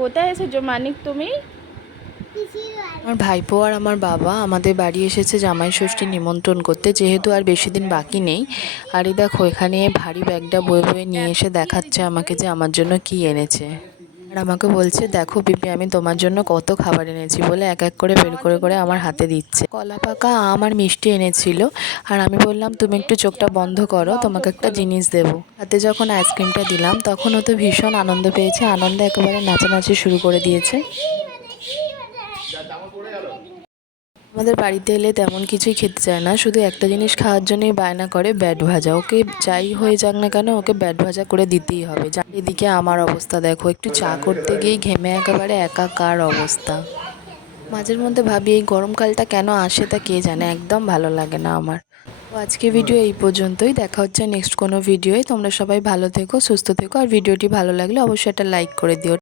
কোথায় এসেছো মানিক তুমি? আমার ভাইপো আর আমার বাবা আমাদের বাড়ি এসেছে জামাই ষষ্ঠী নিমন্ত্রণ করতে, যেহেতু আর বেশি দিন বাকি নেই। আর এই দেখো এখানে ভারী ব্যাগটা বয়ে বয়ে নিয়ে এসে দেখাচ্ছে আমাকে যে আমার জন্য কি এনেছে। আর আমাকে বলছে, দেখো বিপি আমি তোমার জন্য কত খাবার এনেছি, বলে এক এক করে বের করে করে আমার হাতে দিচ্ছে। কলা পাকা আম আর মিষ্টি এনেছিল। আর আমি বললাম, তুমি একটু চোখটা বন্ধ করো, তোমাকে একটা জিনিস দেবো। হাতে যখন আইসক্রিমটা দিলাম তখন ও তো ভীষণ আনন্দ পেয়েছে, আনন্দে একেবারে নাচানাচি শুরু করে দিয়েছে। আমাদের বাড়িতে এলে তেমন কিছুই খেতে চায় না, শুধু একটা জিনিস খাওয়ার জন্যই বায়না করে, ব্যাট ভাজা। ওকে যাই হয়ে যাক না কেন, ওকে ব্যাট ভাজা করে দিতেই হবে। এদিকে আমার অবস্থা দেখো, একটু চা করতে গিয়েই ঘেমে একেবারে একাকার অবস্থা। মাঝের মধ্যে ভাবি এই গরমকালটা কেন আসে তা কে জানে, একদম ভালো লাগে না আমার। তো আজকে ভিডিও এই পর্যন্তই, দেখা হচ্ছে নেক্সট কোনো ভিডিওয়। তোমরা সবাই ভালো থেকো, সুস্থ থেকো, আর ভিডিওটি ভালো লাগলে অবশ্যই একটা লাইক করে দিও।